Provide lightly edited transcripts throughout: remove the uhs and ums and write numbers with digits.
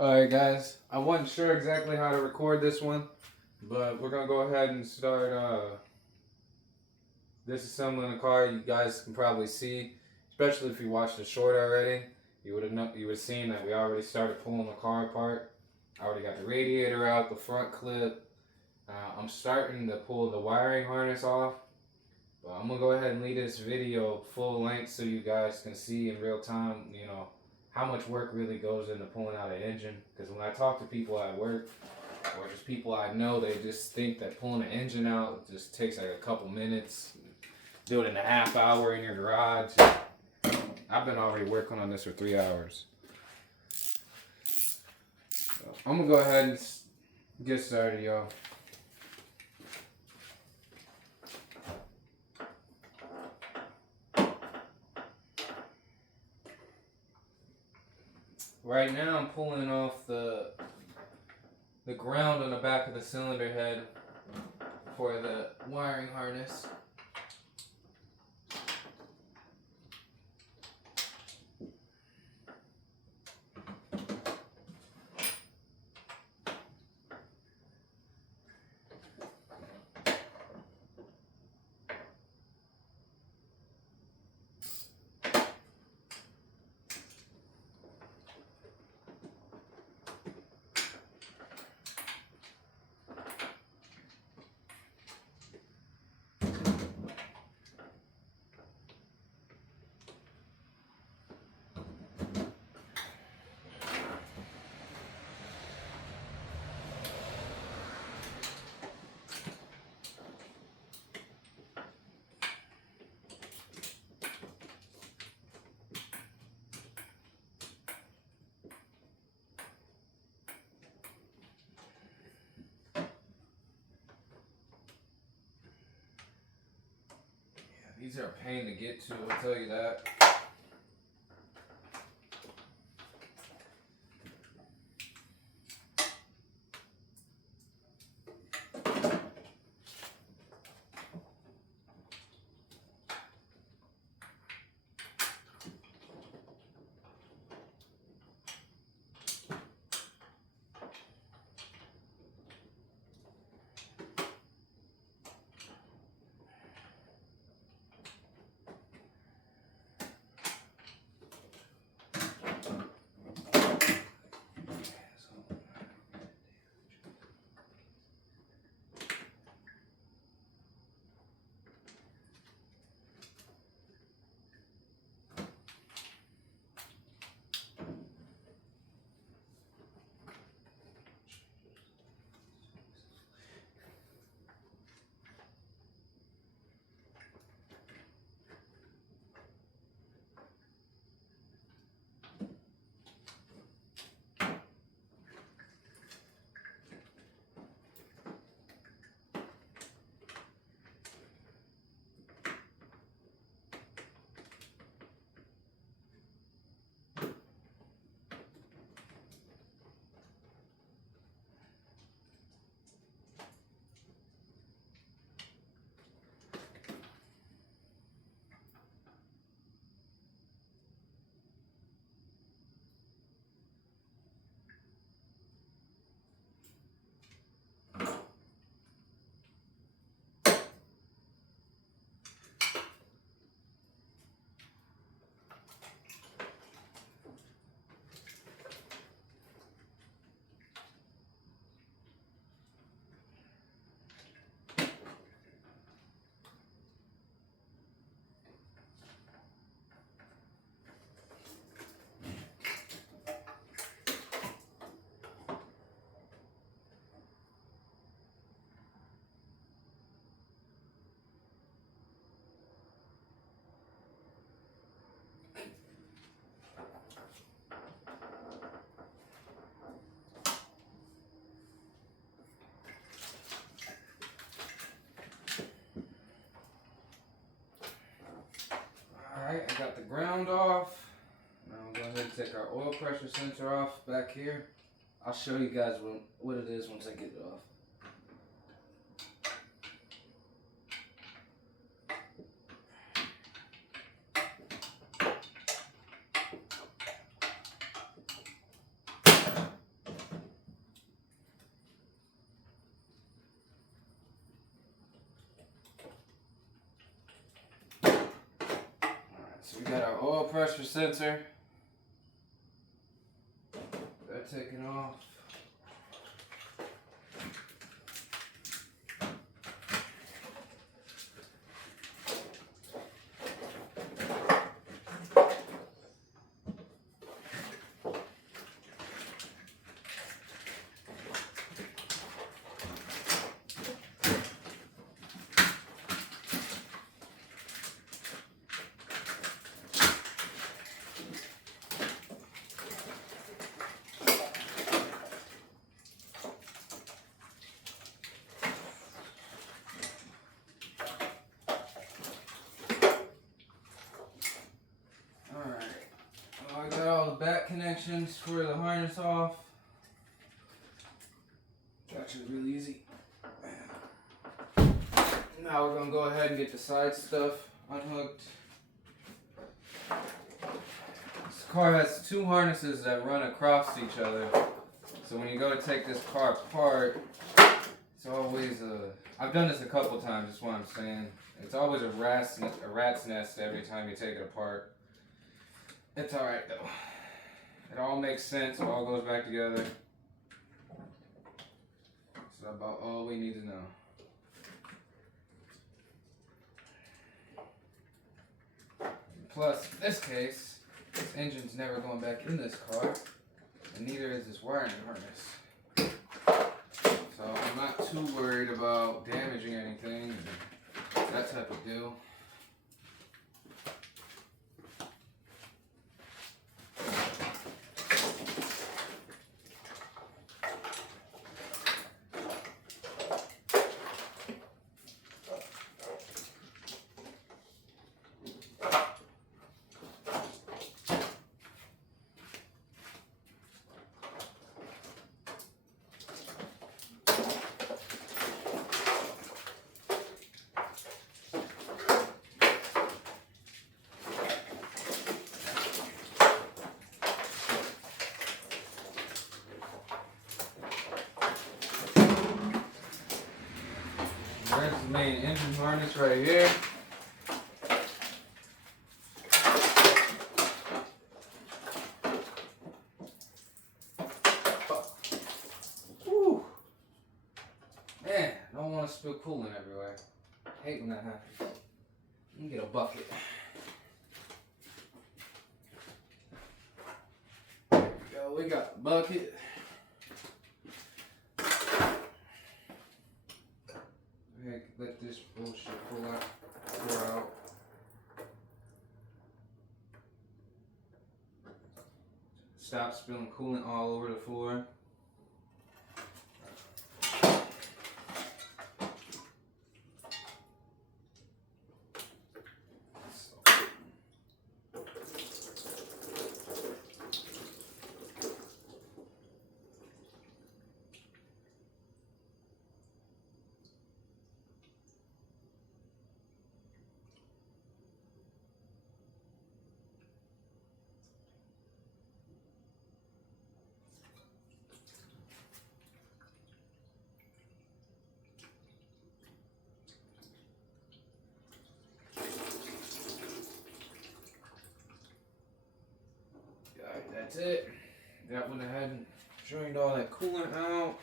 Alright guys, I wasn't sure exactly how to record this one, but we're gonna go ahead and start disassembling the car. You guys can probably see, especially if you watched the short already, you would have seen that we already started pulling the car apart. I already got the radiator out, the front clip. I'm starting to pull the wiring harness off, but I'm gonna go ahead and leave this video full length so you guys can see in real time, how much work really goes into pulling out an engine. Because when I talk to people at work or just people I know, they just think that pulling an engine out just takes like a couple minutes. Do it in a half hour in your garage. I've been already working on this for 3 hours. So I'm gonna go ahead and get started, y'all. Right now I'm pulling off the ground on the back of the cylinder head for the wiring harness. These are a pain to get to, I'll tell you that. Alright, I got the ground off. Now I'm going to go ahead and take our oil pressure sensor off back here. I'll show you guys what it is once I get it off. So we got our oil pressure sensor. That taken off. I got all the back connections for the harness off. Actually really easy. Now we're gonna go ahead and get the side stuff unhooked. This car has two harnesses that run across each other. So when you go to take this car apart, it's always I've done this a couple times, that's what I'm saying. It's always a rat's nest every time you take it apart. It's alright though. It all makes sense, it all goes back together. That's about all we need to know. Plus, in this case, this engine's never going back in this car, and neither is this wiring harness. So I'm not too worried about damaging anything, that type of deal. There's the main engine harness right here. Whew. Man, I don't want to spill coolant everywhere. I hate when that happens. Let me get a bucket. There we go, we got the bucket. Let this bullshit pour out. Stop spilling coolant all over the floor. That's it. That went ahead and drained all that coolant out.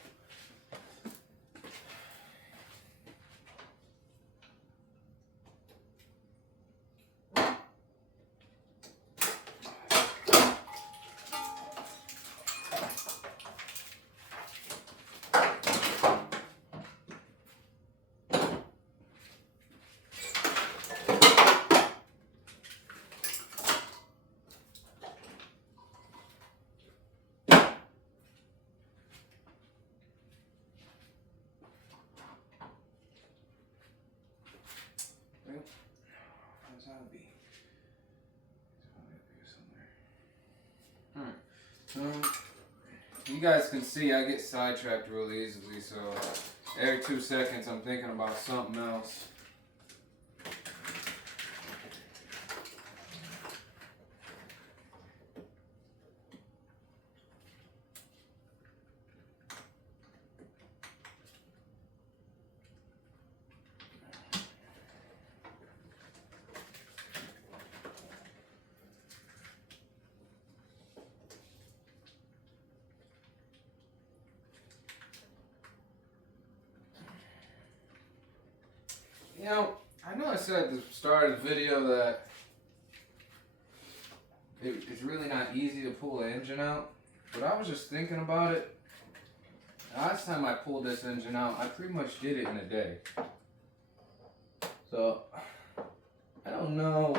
You guys can see I get sidetracked real easily, so every 2 seconds I'm thinking about something else. You know, I know I said at the start of the video that it's really not easy to pull the engine out, but I was just thinking about it. Last time I pulled this engine out, I pretty much did it in a day. So, I don't know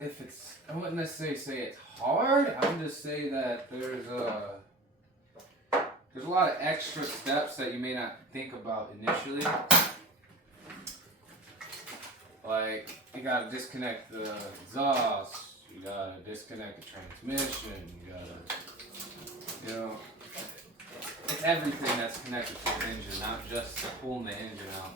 if it's, I wouldn't necessarily say it's hard, I would just say that there's a lot of extra steps that you may not think about initially. Like, you gotta disconnect the exhaust, you gotta disconnect the transmission, you gotta, you know, it's everything that's connected to the engine, not just pulling the engine out.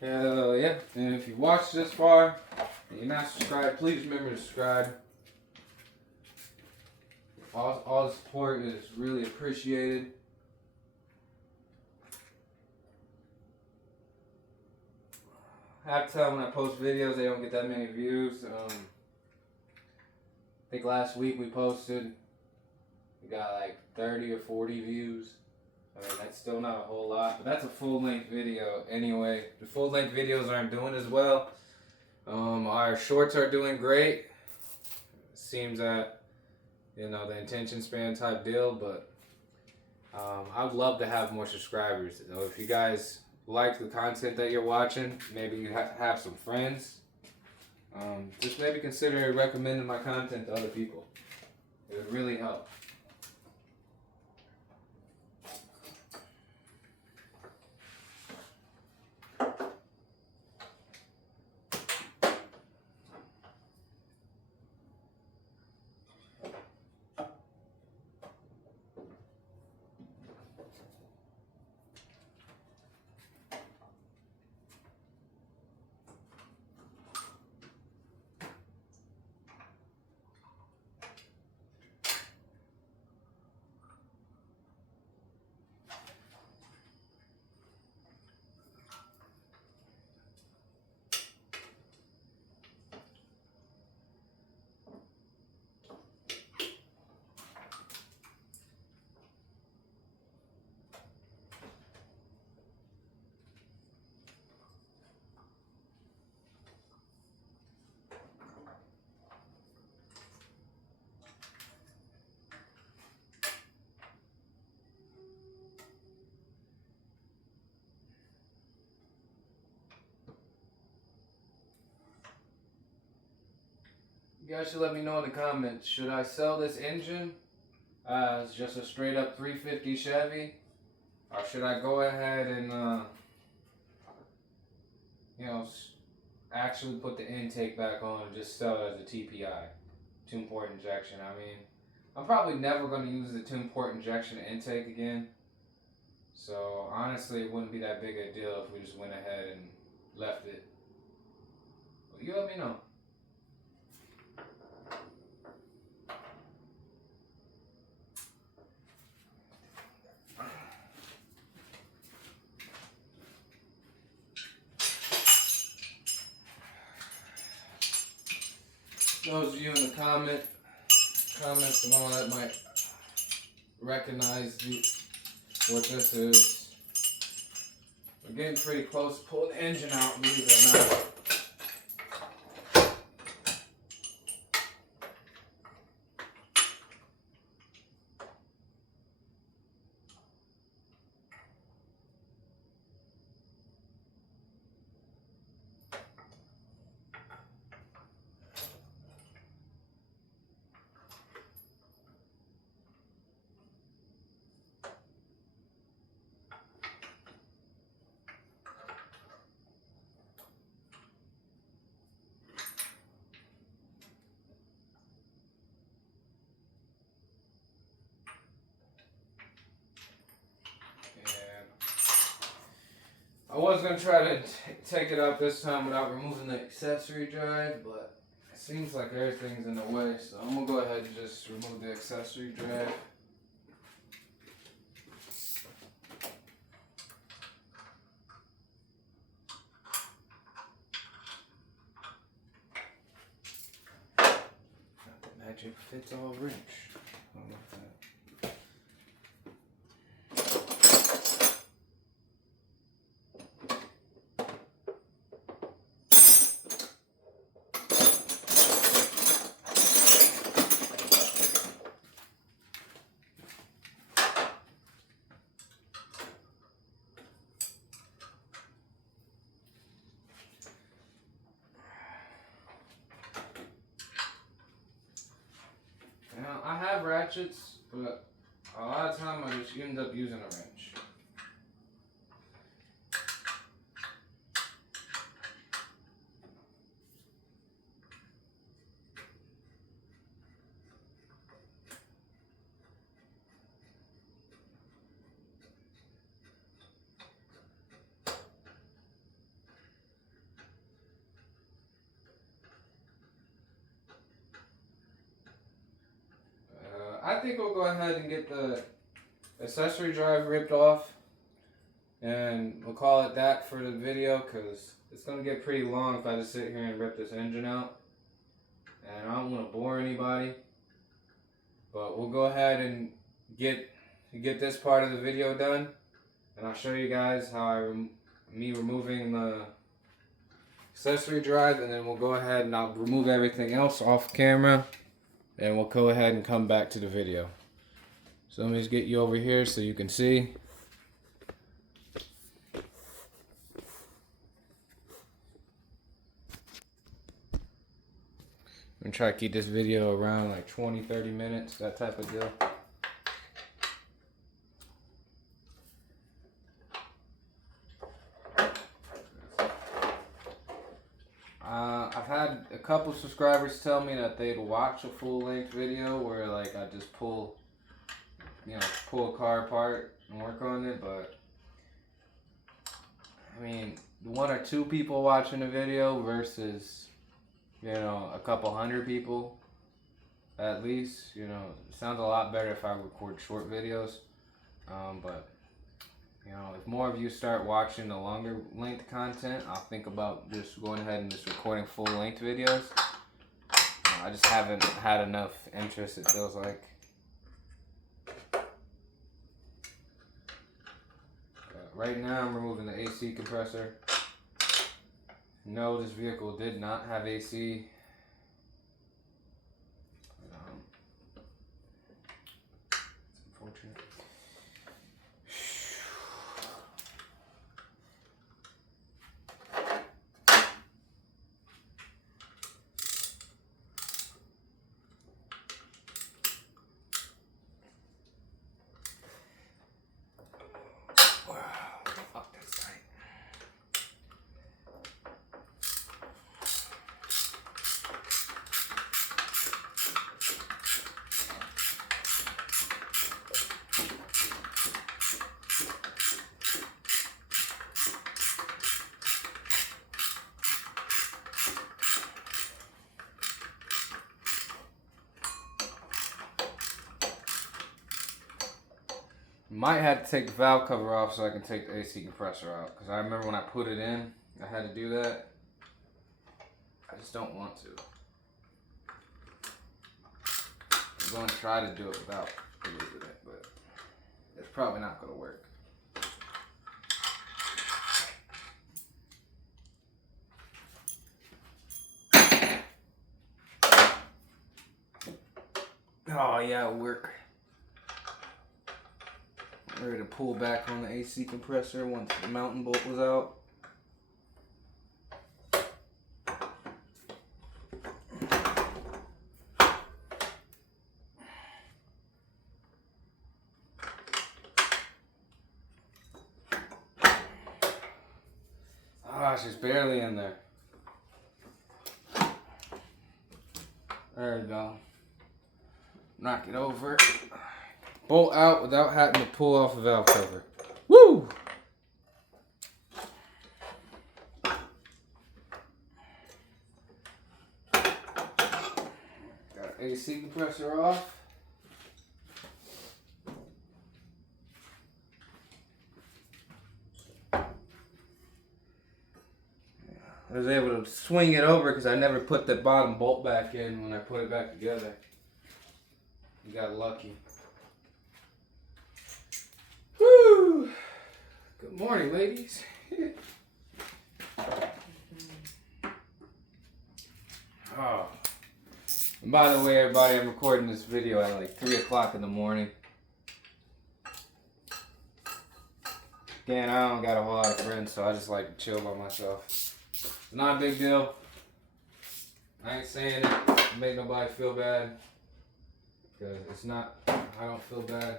Hell yeah. And if you watched this far and you're not subscribed, please remember to subscribe. All the support is really appreciated. Half the time when I post videos, they don't get that many views. I think last week we posted, we got like 30 or 40 views. I mean, that's still not a whole lot, but that's a full-length video anyway. The full-length videos aren't doing as well. Our shorts are doing great. Seems that, you know, the attention span type deal, but I would love to have more subscribers. So if you guys like the content that you're watching, maybe you have some friends, just maybe consider recommending my content to other people. It would really help. You guys should let me know in the comments, should I sell this engine as just a straight up 350 Chevy, or should I go ahead and you know, actually put the intake back on and just sell it as a TPI, tune port injection. I mean, I'm probably never going to use the tune port injection intake again, so honestly it wouldn't be that big a deal if we just went ahead and left it. But you let me know. Those of you in the comments and all that might recognize what this is. We're getting pretty close to pulling the engine out, believe it or not. I was going to try to take it out this time without removing the accessory drive, but it seems like everything's in the way, so I'm going to go ahead and just remove the accessory drive. Not the magic fits all wrench. I don't like that. Now, I have ratchets, but a lot of time I just end up using a wrench. I think we'll go ahead and get the accessory drive ripped off, and we'll call it that for the video, because it's going to get pretty long if I just sit here and rip this engine out, and I don't want to bore anybody. But we'll go ahead and get this part of the video done, and I'll show you guys how me removing the accessory drive, and then we'll go ahead and I'll remove everything else off camera, and we'll go ahead and come back to the video. So let me just get you over here so you can see. I'm gonna try to keep this video around like 20-30 minutes, that type of deal. I've had a couple subscribers tell me that they'd watch a full-length video where like I just pull a car apart and work on it, but I mean, one or two people watching a video versus, a couple hundred people at least, it sounds a lot better if I record short videos, but if more of you start watching the longer length content, I'll think about just going ahead and just recording full length videos. I just haven't had enough interest, it feels like. Right now I'm removing the AC compressor. No, this vehicle did not have AC. It's unfortunate. Might have to take the valve cover off so I can take the AC compressor out, because I remember when I put it in, I had to do that. I just don't want to. I'm going to try to do it without removing it, but it's probably not going to work. Oh yeah, it'll work. Ready to pull back on the AC compressor once the mountain bolt was out. Ah, she's barely in there. There we go. Knock it over. Bolt out without having to pull off the valve cover. Woo! AC compressor off. I was able to swing it over because I never put the bottom bolt back in when I put it back together. You got lucky. Woo! Good morning, ladies. Oh. And by the way, everybody, I'm recording this video at like 3 o'clock in the morning. Again, I don't got a whole lot of friends, so I just like to chill by myself. Not a big deal. I ain't saying it to make nobody feel bad. Because it's not, I don't feel bad.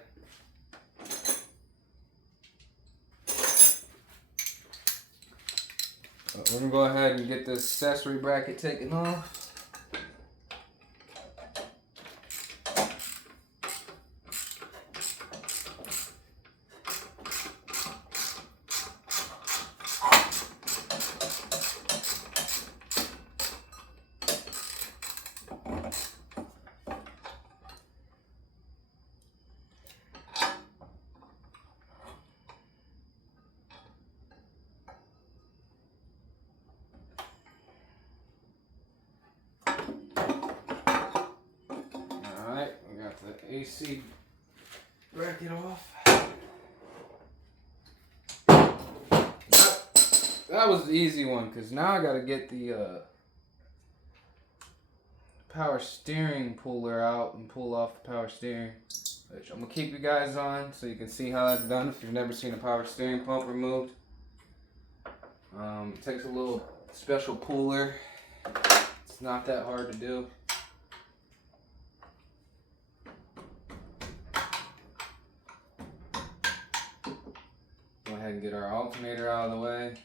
But we're going to go ahead and get this accessory bracket taken off. AC bracket off. That was the easy one because now I gotta get the power steering puller out and pull off the power steering, which I'm gonna keep you guys on so you can see how that's done if you've never seen a power steering pump removed. It takes a little special puller. It's not that hard to do. Go ahead and get our alternator out of the way.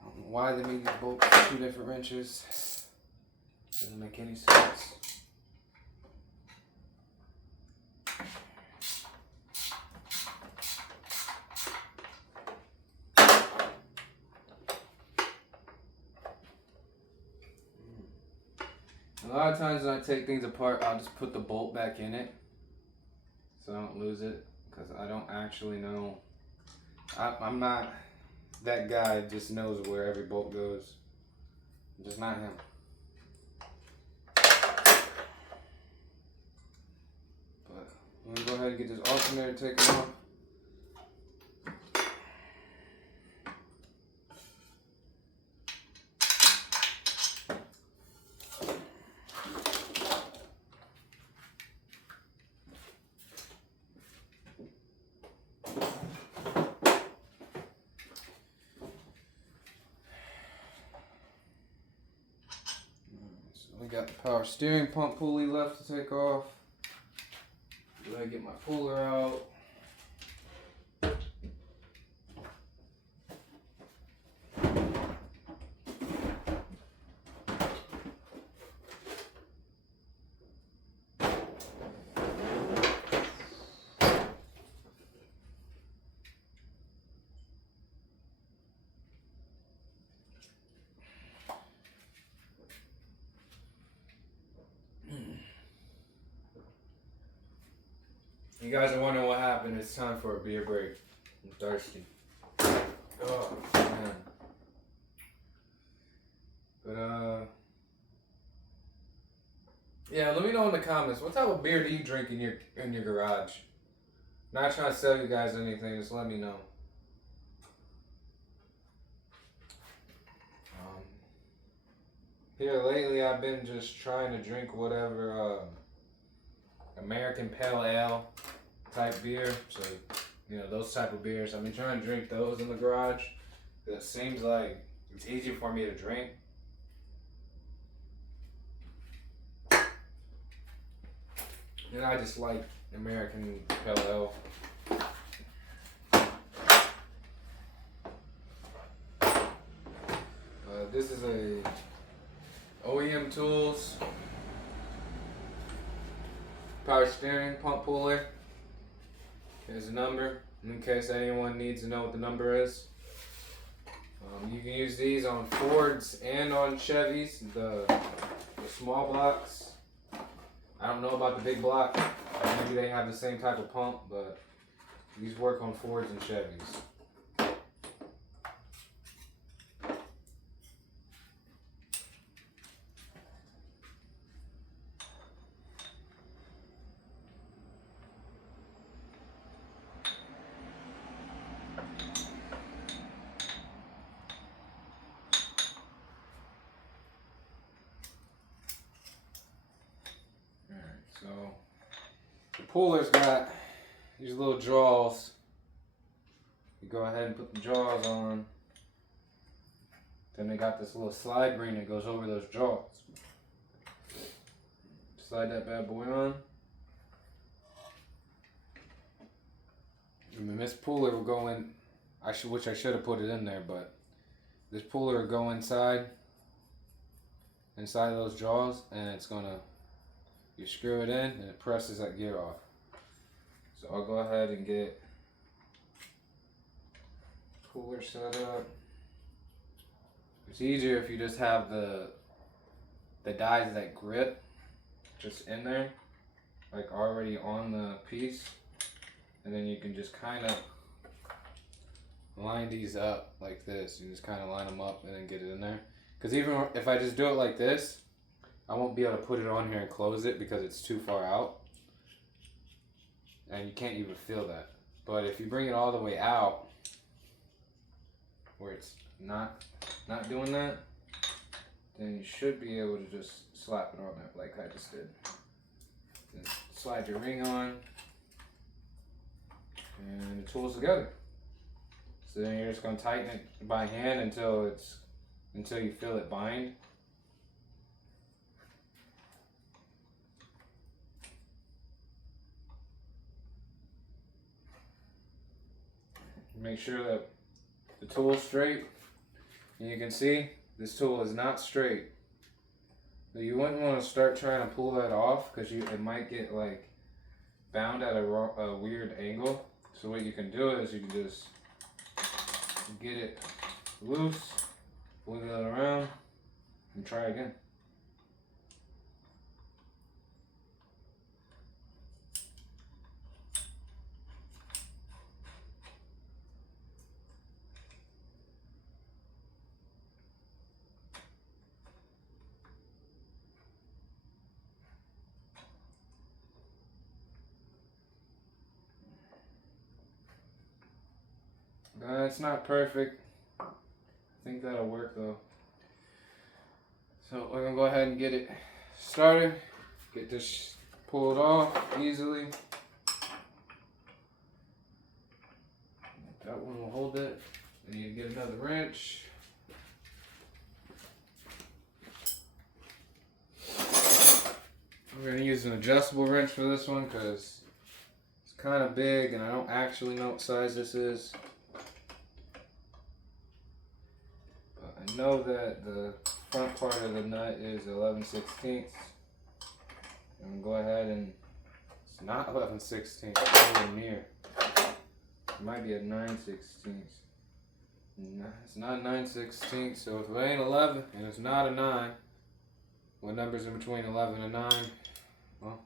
I don't know why they made these bolts 2 different wrenches. Doesn't make any sense. A lot of times when I take things apart, I'll just put the bolt back in it so I don't lose it, because I don't actually know. I'm not that guy that just knows where every bolt goes. I'm just not him. But I'm going to go ahead and get this alternator taken off. We got the power steering pump pulley left to take off. Go ahead and get my puller out. You guys are wondering what happened. It's time for a beer break. I'm thirsty. Oh, man. But, yeah, let me know in the comments. What type of beer do you drink in your garage? Not trying to sell you guys anything. Just let me know. Here lately, I've been just trying to drink whatever American Pale Ale type beer, so those type of beers. I've been trying to drink those in the garage. It seems like it's easy for me to drink. And I just like American Pale Ale. This is a OEM Tools power steering pump puller. Here's a number in case anyone needs to know what the number is. You can use these on Fords and on Chevys, the small blocks. I don't know about the big block. Maybe they have the same type of pump, but these work on Fords and Chevys. So the puller's got these little jaws. You go ahead and put the jaws on. Then they got this little slide ring that goes over those jaws. Slide that bad boy on. I mean, this puller will go in. Which I should have put it in there, but this puller will go inside of those jaws, and it's gonna. You screw it in and it presses that gear off. So I'll go ahead and get puller set up. It's easier if you just have the dies that grip just in there, like already on the piece, and then you can just kind of line these up like this. You just kind of line them up and then get it in there. Because even if I just do it like this, I won't be able to put it on here and close it because it's too far out. And you can't even feel that. But if you bring it all the way out, where it's not doing that, then you should be able to just slap it on there like I just did. Then slide your ring on, and the tool's together. So then you're just gonna tighten it by hand until you feel it bind. Make sure that the tool is straight. And you can see this tool is not straight. So you wouldn't want to start trying to pull that off because it might get like bound at a weird angle. So what you can do is you can just get it loose, wiggle it around, and try again. It's not perfect. I think that'll work though. So we're gonna go ahead and get it started. Get this pulled off easily. That one will hold it. I need to get another wrench. We're gonna use an adjustable wrench for this one because it's kind of big and I don't actually know what size this is. I know that the front part of the nut is 11/16. I'm gonna go ahead and it's not 11/16. It's nowhere near. It might be a 9/16. No, it's not 9/16. So if it ain't 11 and it's not a 9, what number's in between 11 and 9? Well,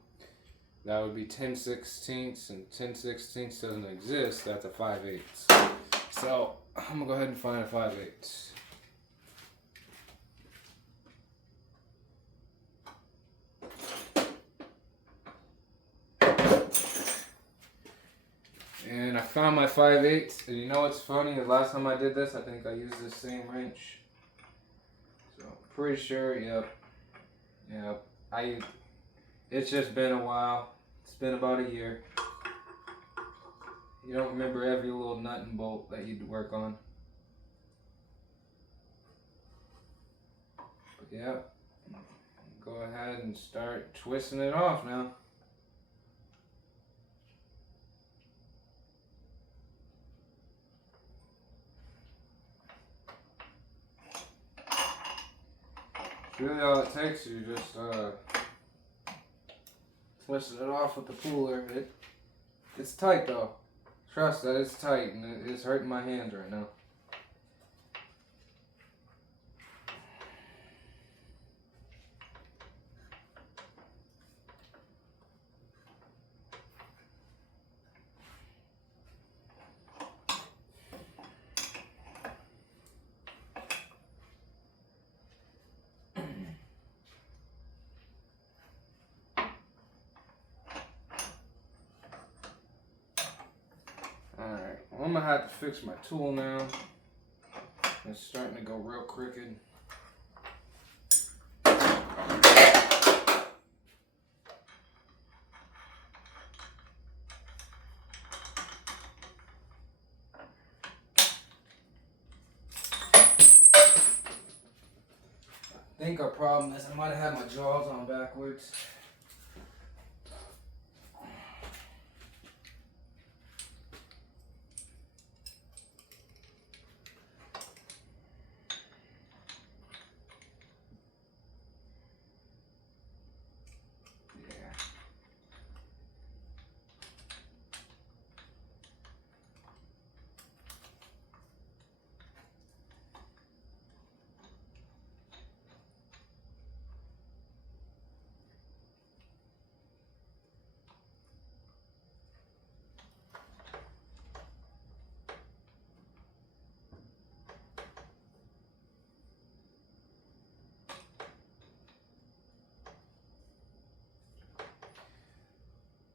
that would be 10/16, and 10/16 doesn't exist. That's a 5/8. So I'm gonna go ahead and find a 5/8. And I found my 5/8, and you know what's funny? The last time I did this, I think I used this same wrench. So I'm pretty sure, yep. It's just been a while. It's been about a year. You don't remember every little nut and bolt that you'd work on. But yeah, go ahead and start twisting it off now. Really all it takes, you just twisting it off with the puller. It's tight though. Trust that it's tight and it's hurting my hands right now. I'm gonna have to fix my tool now. It's starting to go real crooked. I think our problem is I might have had my jaws on backwards.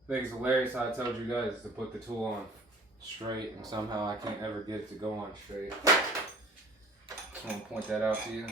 I think it's hilarious how I told you guys to put the tool on straight, and somehow I can't ever get it to go on straight. Just want to point that out to you.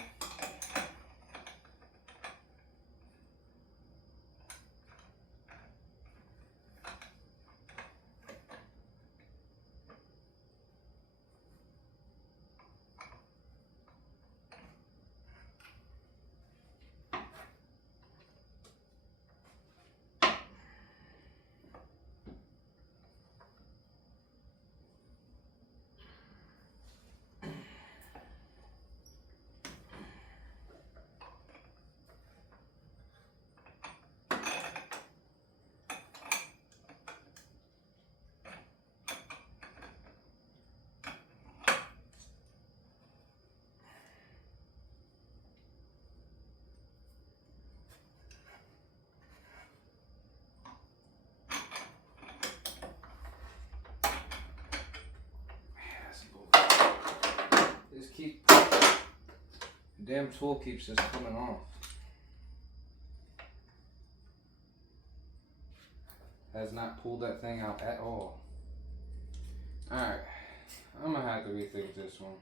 The damn tool keeps just coming off. Has not pulled that thing out at all. Alright, I'm gonna have to rethink this one.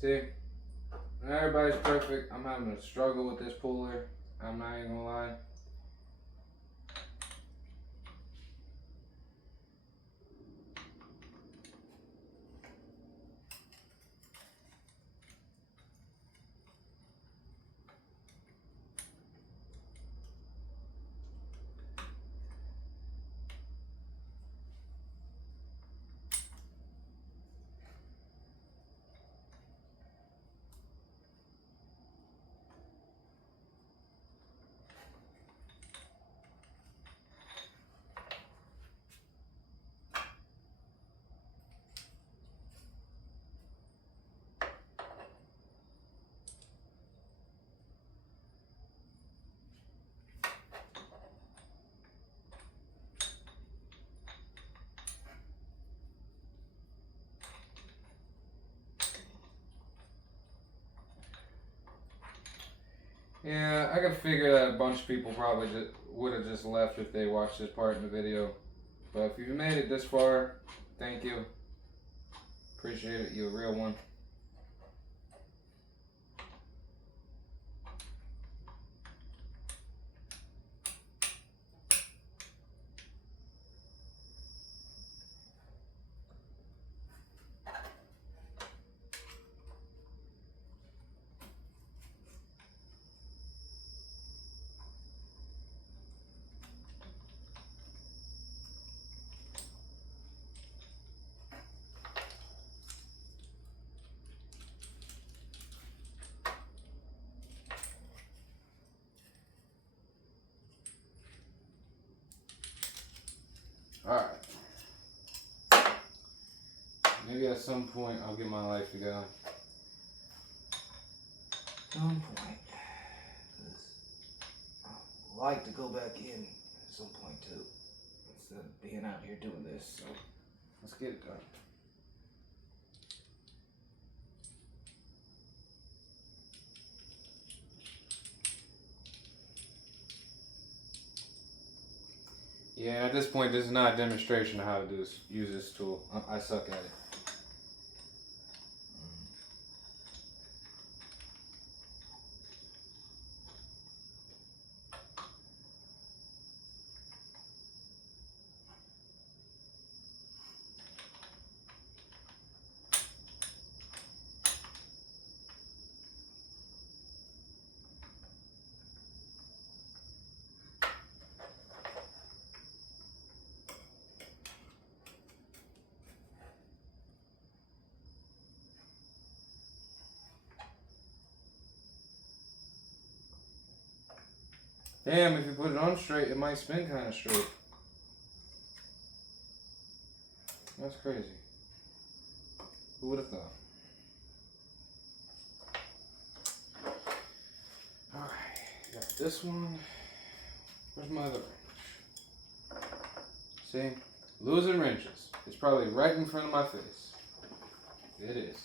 See, not everybody's perfect. I'm having a struggle with this puller. I'm not even gonna lie. Yeah, I can figure that a bunch of people probably would have just left if they watched this part in the video. But if you've made it this far, thank you. Appreciate it. You're a real one. Alright. Maybe at some point I'll get my life together. Some point. I'd like to go back in at some point too. Instead of being out here doing this. So let's get it done. Yeah, at this point, this is not a demonstration of how to use this tool. I suck at it. Damn, if you put it on straight, it might spin kind of straight. That's crazy. Who would have thought? Alright, got this one. Where's my other wrench? See? Losing wrenches. It's probably right in front of my face. It is.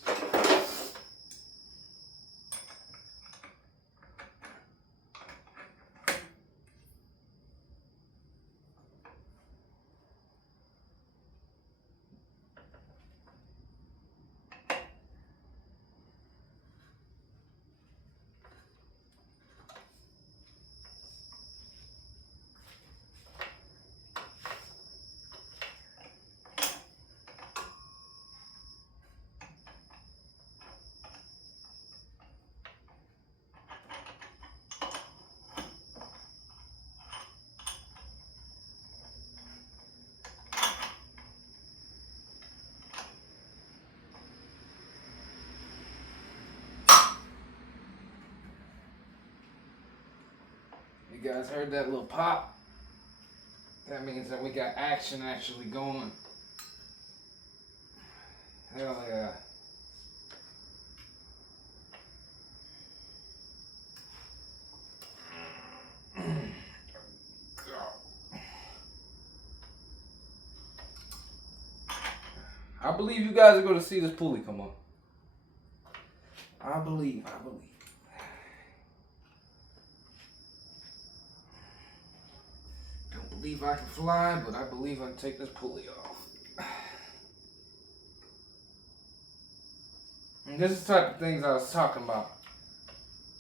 You guys heard that little pop? That means that we got action actually going. Hell yeah. I believe you guys are going to see this pulley come on. I believe. Don't believe I can fly, but I believe I can take this pulley off. And this is the type of things I was talking about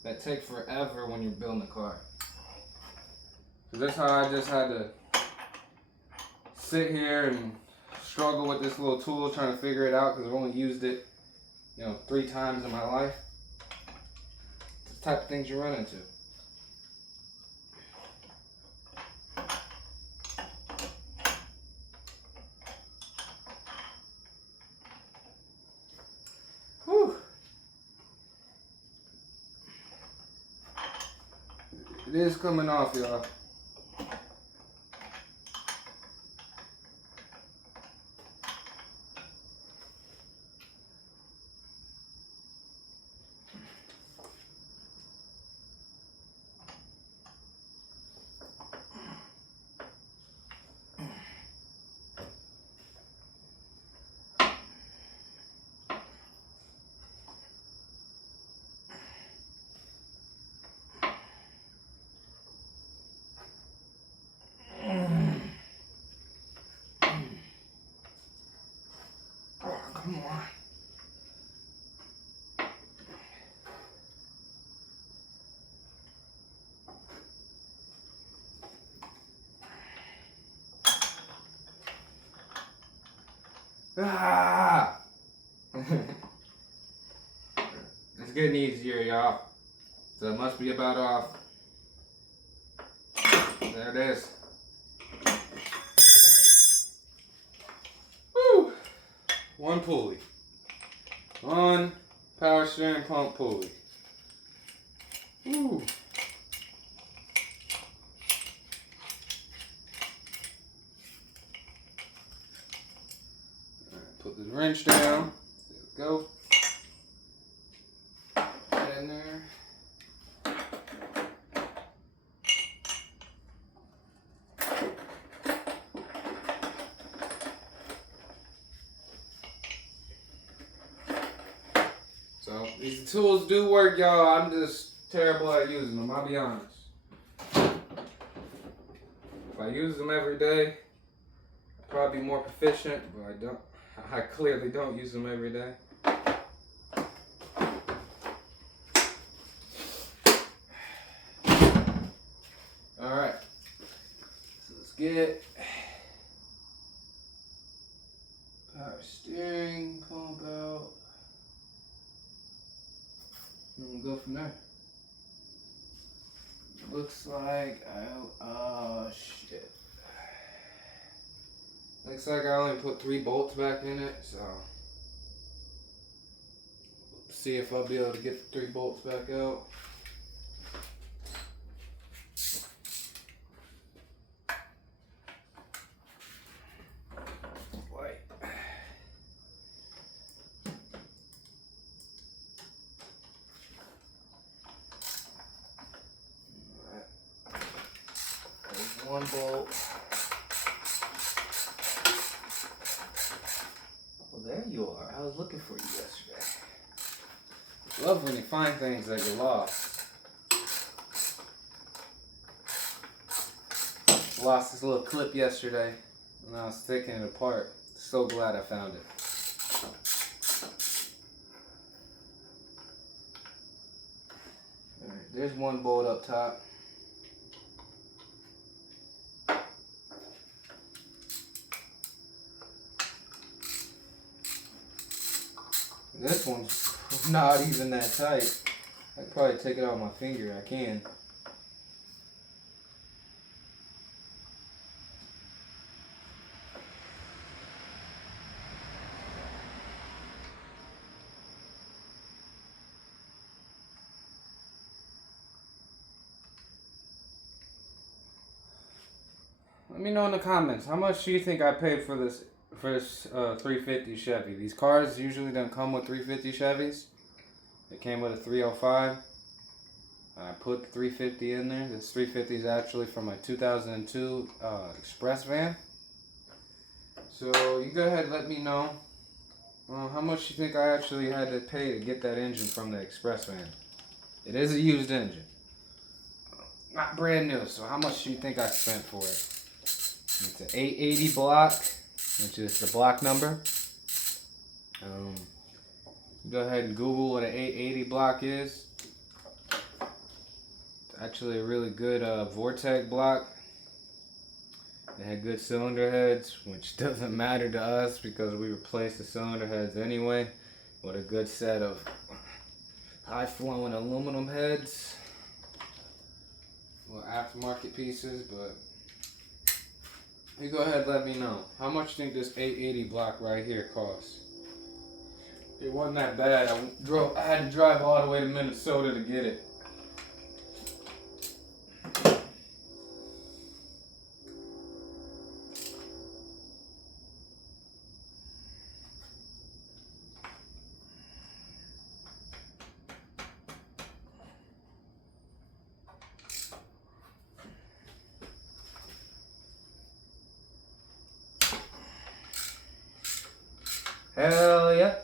that take forever when you're building a car. So that's how I just had to sit here and struggle with this little tool trying to figure it out because I've only used it, 3 times in my life. It's the type of things you run into. Whew. It is coming off, y'all. Come on. Ah! It's getting easier, y'all. So it must be about off. There it is. Woo! One pulley. One power steering pump pulley. Woo! Alright, put the wrench down. There we go. Put that in there. So these tools do work, y'all. I'm just terrible at using them, I'll be honest. If I use them every day, I'd probably be more proficient, but I clearly don't use them every day. Alright, so let's get power steering pump out, and we'll go from there. Looks like oh shit. Looks like I only put 3 bolts back in it, so see if I'll be able to get the 3 bolts back out. One bolt. Well, there you are. I was looking for you yesterday. Love when you find things that you lost. Lost this little clip yesterday when I was taking it apart. So glad I found it. Alright, there's one bolt up top. This one's not even that tight. I could probably take it out with my finger. I can. Let me know in the comments, how much do you think I paid for this 350 Chevy? These cars usually don't come with 350 Chevys. It came with a 305. And I put the 350 in there. This 350 is actually from my 2002 Express van. So you go ahead and let me know how much you think I actually had to pay to get that engine from the Express van. It is a used engine. Not brand new, so how much do you think I spent for it? It's an 880 block, which is the block number. Go ahead and Google what an 880 block is. It's actually a really good Vortec block. It had good cylinder heads, which doesn't matter to us because we replaced the cylinder heads anyway with a good set of high flowing aluminum heads. Well, aftermarket pieces, but you go ahead and let me know. How much do you think this 880 block right here costs? It wasn't that bad. I had to drive all the way to Minnesota to get it. Hell yeah.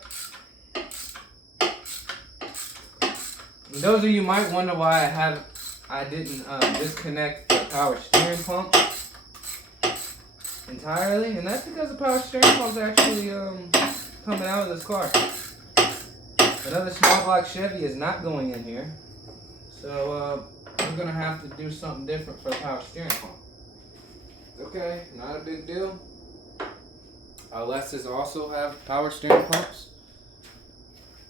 Those of you might wonder why I didn't disconnect the power steering pump entirely, and that's because the power steering pump is actually coming out of this car. Another small block Chevy is not going in here, so we're gonna have to do something different for the power steering pump. Okay, not a big deal. Lexus also have power steering pumps.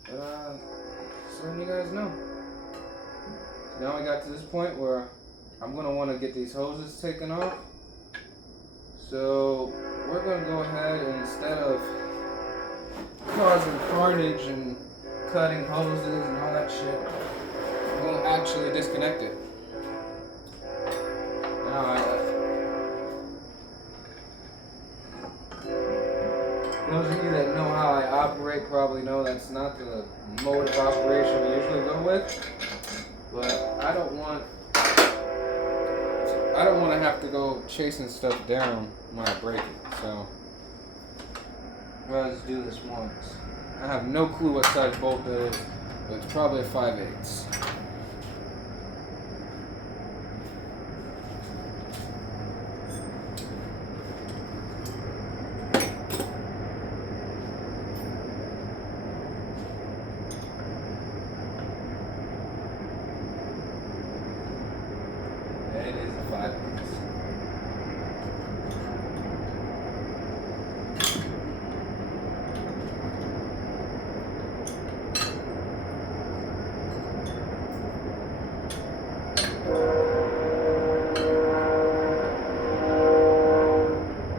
Just letting you guys know. So now we got to this point where I'm going to want to get these hoses taken off. So we're going to go ahead and instead of causing carnage and cutting hoses and all that shit, I'm going to actually disconnect it. Now those of you that know how I operate probably know that's not the mode of operation we usually go with. But I don't want to have to go chasing stuff down when I break it. So I'm gonna just do this once. I have no clue what size bolt it is, but it's probably a 5/8.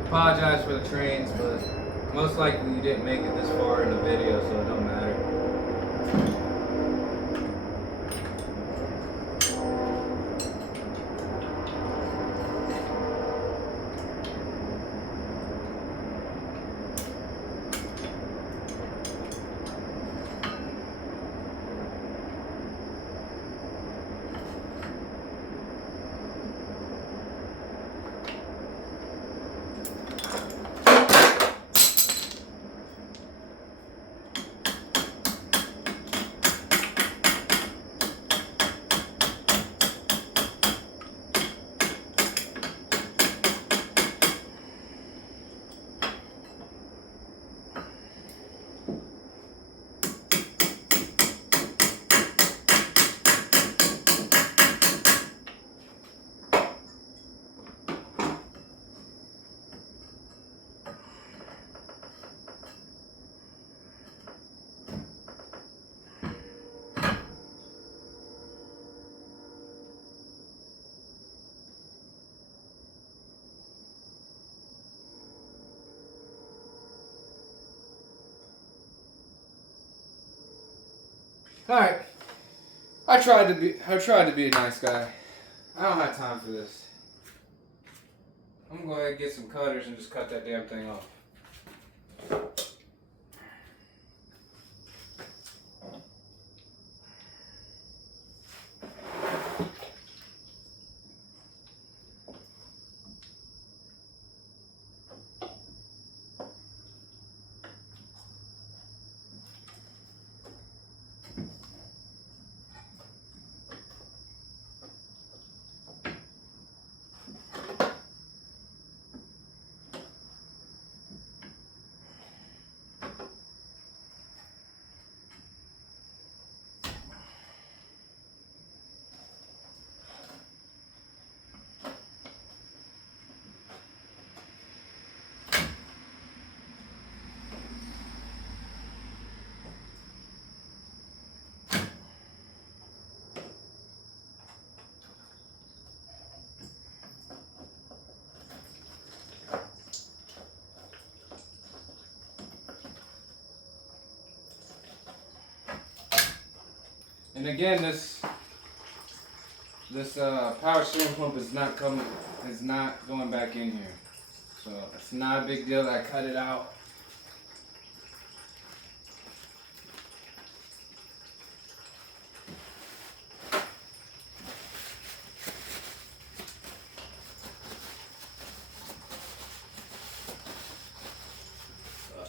Apologize for the trains, but most likely you didn't make it this far in the video, so it don't matter. Alright. I tried to be a nice guy. I don't have time for this. I'm gonna go ahead and get some cutters and just cut that damn thing off. And again, this power steering pump is not going back in here. So it's not a big deal that I cut it out.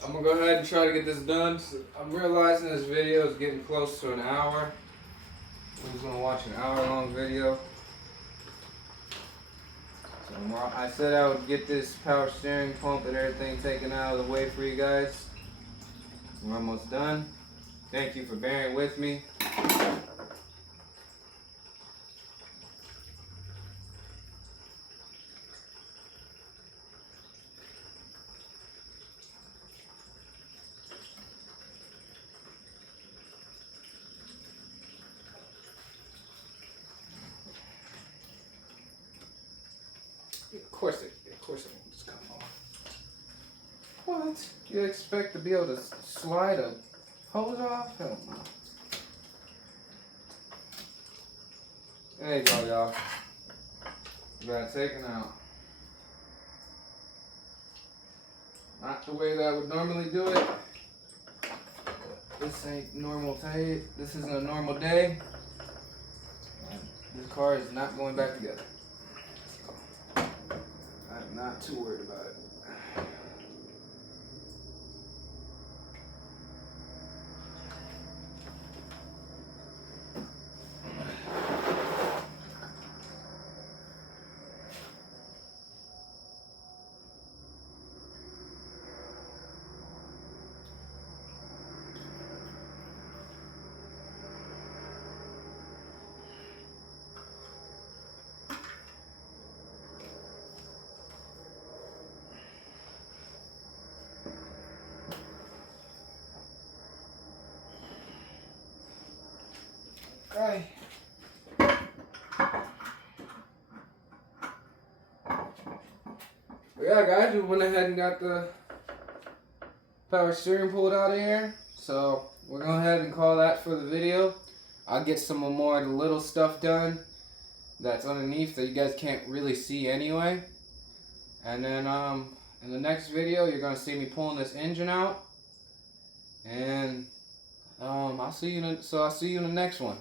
I'm gonna go ahead and try to get this done. So I'm realizing this video is getting close to an hour. Who's gonna watch an hour-long video? So I said I would get this power steering pump and everything taken out of the way for you guys. We're almost done. Thank you for bearing with me. Of course it won't just come off. What? You expect to be able to slide a hose off? Hell no. There you go, y'all. You got it taken out. Not the way that I would normally do it. This ain't normal day. This isn't a normal day. This car is not going back together. I'm not too worried about it. Okay. We yeah, guys, we went ahead and got the power steering pulled out of here. So we're going to go ahead and call that for the video. I'll get some more of the little stuff done that's underneath that you guys can't really see anyway. And then in the next video, you're going to see me pulling this engine out. And I'll see you in the next one.